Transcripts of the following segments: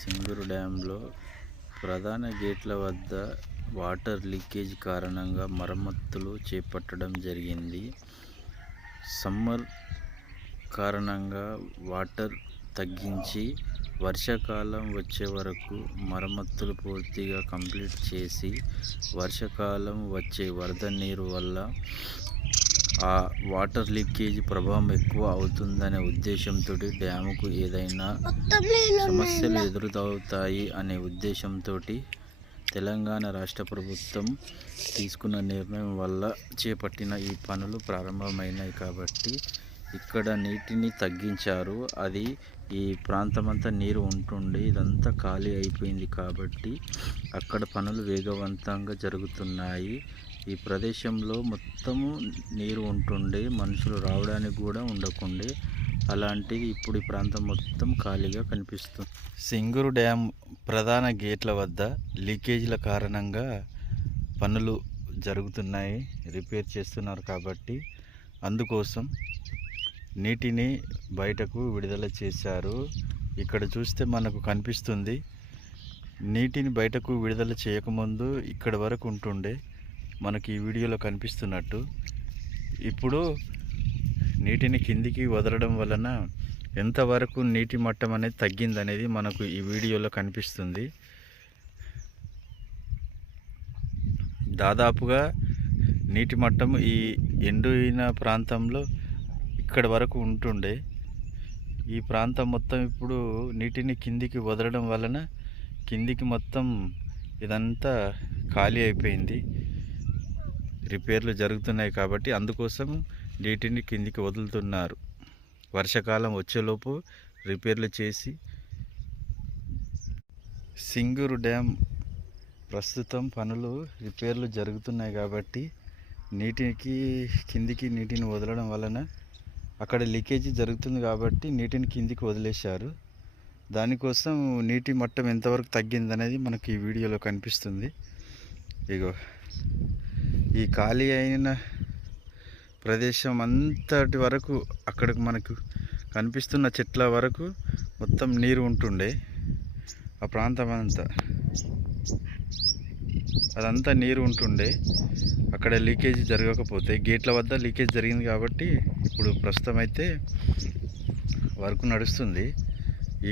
సింగూరు డ్యాంలో ప్రధాన గేట్ల వద్ద వాటర్ లీకేజ్ కారణంగా మరమ్మతులు చేపట్టడం జరిగింది. సమ్మర్ కారణంగా వాటర్ తగ్గించి వర్షాకాలం వచ్చే వరకు మరమ్మతులు పూర్తిగా కంప్లీట్ చేసి వర్షాకాలం వచ్చే వరద నీరు వల్ల ఆ వాటర్ లీకేజ్ ప్రభావం ఎక్కువ అవుతుందనే ఉద్దేశంతో డ్యాముకు ఏదైనా సమస్యలు ఎదురవుతాయి అనే ఉద్దేశంతో తెలంగాణ రాష్ట్ర ప్రభుత్వం తీసుకున్న నిర్ణయం వల్ల చేపట్టిన ఈ పనులు ప్రారంభమైనాయి. కాబట్టి ఇక్కడ నీటిని తగ్గించారు. అది ఈ ప్రాంతమంతా నీరు ఉంటుండే ఇదంతా ఖాళీ అయిపోయింది కాబట్టి అక్కడ పనులు వేగవంతంగా జరుగుతున్నాయి. ఈ ప్రదేశంలో మొత్తము నీరు ఉంటుండే, మనుషులు రావడానికి కూడా ఉండకుండే, అలాంటిది ఇప్పుడు ఈ ప్రాంతం మొత్తం ఖాళీగా కనిపిస్తుంది. సింగూరు డ్యామ్ ప్రధాన గేట్ల వద్ద లీకేజీల కారణంగా పనులు జరుగుతున్నాయి, రిపేర్ చేస్తున్నారు. కాబట్టి అందుకోసం నీటిని బయటకు విడుదల చేశారు. ఇక్కడ చూస్తే మనకు కనిపిస్తుంది, నీటిని బయటకు విడుదల చేయకముందు ఇక్కడ వరకు ఉంటుండే, మనకి ఈ వీడియోలో కనిపిస్తున్నట్టు. ఇప్పుడు నీటిని కిందికి వదలడం వలన ఎంతవరకు నీటి మట్టం అనేది తగ్గిందనేది మనకు ఈ వీడియోలో కనిపిస్తుంది. దాదాపుగా నీటి మట్టం ఈ ఎండిన ప్రాంతంలో ఇక్కడ వరకు ఉంటుండే, ఈ ప్రాంతం మొత్తం ఇప్పుడు నీటిని కిందికి వదలడం వలన కిందికి మొత్తం ఇదంతా ఖాళీ అయిపోయింది. రిపేర్లు జరుగుతున్నాయి కాబట్టి అందుకోసం నీటిని కిందికి వదులుతున్నారు. వర్షాకాలం వచ్చేలోపు రిపేర్లు చేసి సింగూరు డ్యామ్ ప్రస్తుతం పనులు రిపేర్లు జరుగుతున్నాయి కాబట్టి నీటిని వదలడం వలన అక్కడ లీకేజీ జరుగుతుంది కాబట్టి నీటిని కిందికి వదిలేశారు. దానికోసం నీటి మట్టం ఎంతవరకు తగ్గిందనేది మనకి ఈ వీడియోలో కనిపిస్తుంది. ఇగో ఈ ఖాళీ అయిన ప్రదేశం అంతటి వరకు అక్కడికి మనకు కనిపిస్తున్న చెట్ల వరకు మొత్తం నీరు ఉంటుండే, ఆ ప్రాంతం అదంతా నీరు ఉంటుండే. అక్కడ లీకేజీ జరగకపోతే గేట్ల వద్ద లీకేజ్ జరిగింది కాబట్టి ఇప్పుడు ప్రస్తుతం అయితే వర్క్ నడుస్తుంది.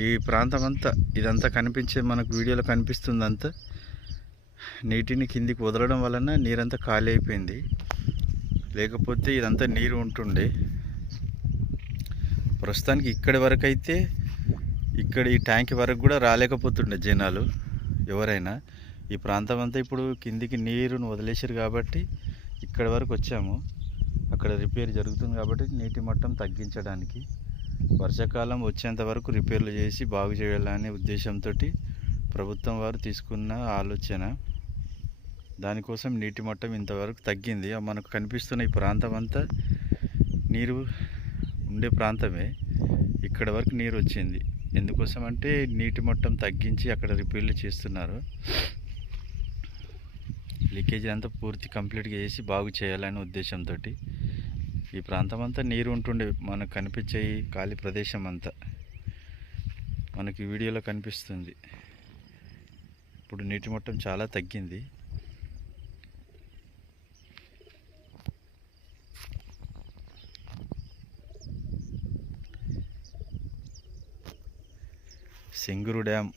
ఈ ప్రాంతం అంతా ఇదంతా కనిపించే మనకు వీడియోలో కనిపిస్తుంది అంతా నీటిని కిందికి వదలడం వలన నీరంతా ఖాళీ అయిపోయింది. లేకపోతే ఇదంతా నీరు ఉంటుండే. ప్రస్తుతానికి ఇక్కడి వరకు అయితే ఇక్కడ ఈ ట్యాంక్ వరకు కూడా రాలేకపోతుండే జనాలు ఎవరైనా. ఈ ప్రాంతం అంతా ఇప్పుడు కిందికి నీరును వదిలేసారు కాబట్టి ఇక్కడ వరకు వచ్చాము. అక్కడ రిపేర్ జరుగుతుంది కాబట్టి నీటి మట్టం తగ్గించడానికి వర్షాకాలం వచ్చేంత వరకు రిపేర్లు చేసి బాగు చేయాలనే ఉద్దేశంతో ప్రభుత్వం వారు తీసుకున్న ఆలోచన. దానికోసం నీటి మట్టం ఇంతవరకు తగ్గింది. మనకు కనిపిస్తున్న ఈ ప్రాంతం అంతా నీరు ఉండే ప్రాంతమే. ఇక్కడ వరకు నీరు వచ్చింది. ఎందుకోసం అంటే నీటి మట్టం తగ్గించి అక్కడ రిపేర్లు చేస్తున్నారు. లీకేజీ అంతా పూర్తి కంప్లీట్గా చేసి బాగు చేయాలనే ఉద్దేశంతో ఈ ప్రాంతం అంతా నీరు ఉంటుండే. మనకు కనిపించే ఈ ఖాళీ ప్రదేశం అంతా మనకి వీడియోలో కనిపిస్తుంది. ఇప్పుడు నీటి మట్టం చాలా తగ్గింది. సింగూరు డ్యామ్